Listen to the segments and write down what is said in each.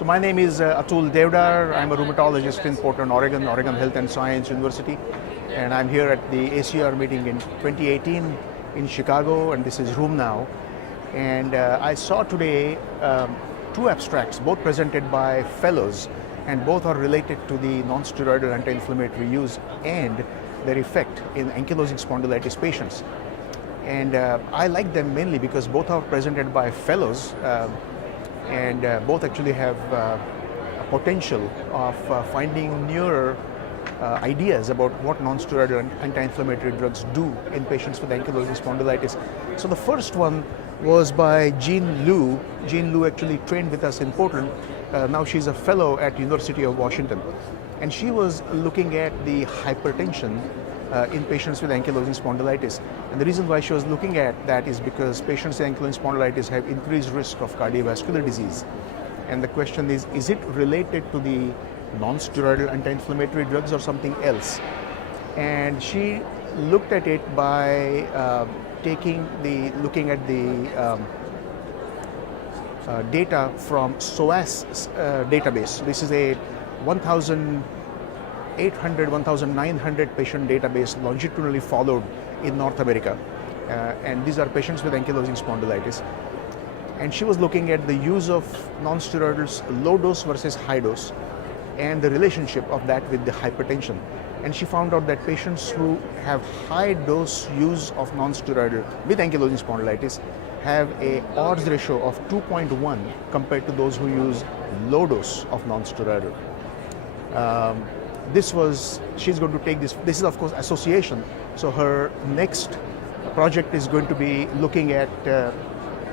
So my name is Atul Deodhar. I'm a rheumatologist in Portland, Oregon Health and Science University. And I'm here at the ACR meeting in 2018 in Chicago, and this is Rheumnow. And I saw today two abstracts, both presented by fellows, and both are related to the non-steroidal anti-inflammatory use and their effect in ankylosing spondylitis patients. And I like them mainly because both are presented by fellows, and both actually have a potential of finding newer ideas about what non-steroidal anti-inflammatory drugs do in patients with ankylosing spondylitis. So the first one was by Jean Liu. Jean Liu actually trained with us in Portland. Now she's a fellow at University of Washington. And she was looking at the hypertension in patients with ankylosing spondylitis. And the reason why she was looking at that is because patients with ankylosing spondylitis have increased risk of cardiovascular disease. And the question is it related to the non-steroidal anti-inflammatory drugs or something else? And she looked at it by looking at the data from SOAS database. This is a 1,900 patient database longitudinally followed in North America. And these are patients with ankylosing spondylitis. And she was looking at the use of non-steroidals, low dose versus high dose, and the relationship of that with the hypertension. And she found out that patients who have high dose use of non-steroidal with ankylosing spondylitis have a odds ratio of 2.1 compared to those who use low dose of non-steroidal. She's going to take this is of course association. So her next project is going to be looking at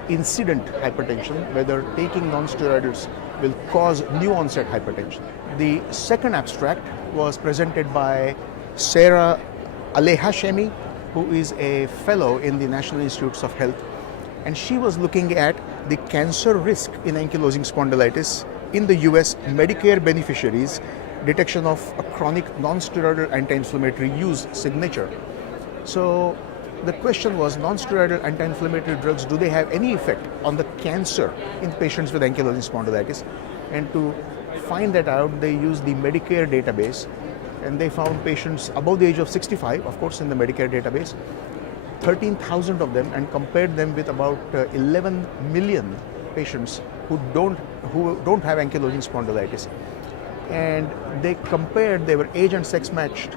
incident hypertension, whether taking non-steroidals will cause new onset hypertension. The second abstract was presented by Sarah Alehashemi, who is a fellow in the National Institutes of Health. And she was looking at the cancer risk in ankylosing spondylitis in the US Medicare beneficiaries, detection of a chronic non-steroidal anti-inflammatory use signature. So the question was, non-steroidal anti-inflammatory drugs, do they have any effect on the cancer in patients with ankylosing spondylitis? And to find that out, they used the Medicare database, and they found patients above the age of 65, of course, in the Medicare database, 13,000 of them, and compared them with about 11 million patients who don't have ankylosing spondylitis. And they compared, they were age and sex matched.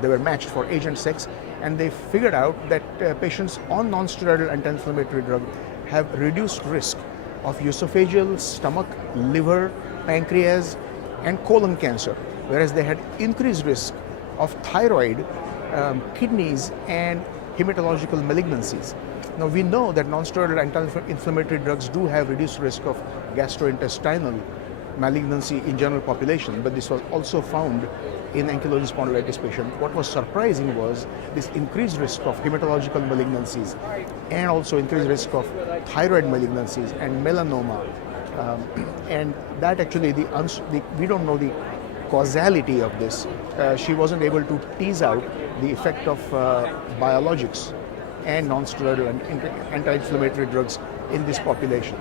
They were matched for age and sex, and they figured out that patients on non-steroidal anti-inflammatory drug have reduced risk of esophageal, stomach, liver, pancreas, and colon cancer, whereas they had increased risk of thyroid, kidneys, and hematological malignancies. Now we know that non-steroidal anti-inflammatory drugs do have reduced risk of gastrointestinal malignancy in general population, but this was also found in ankylosing spondylitis patients. What was surprising was this increased risk of hematological malignancies and also increased risk of thyroid malignancies and melanoma. And that actually, we don't know the causality of this. She wasn't able to tease out the effect of biologics and non-steroidal anti-inflammatory drugs in this population.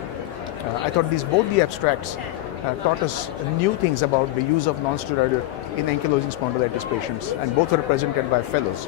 I thought both the abstracts taught us new things about the use of non-steroidal in ankylosing spondylitis patients, and both were presented by fellows.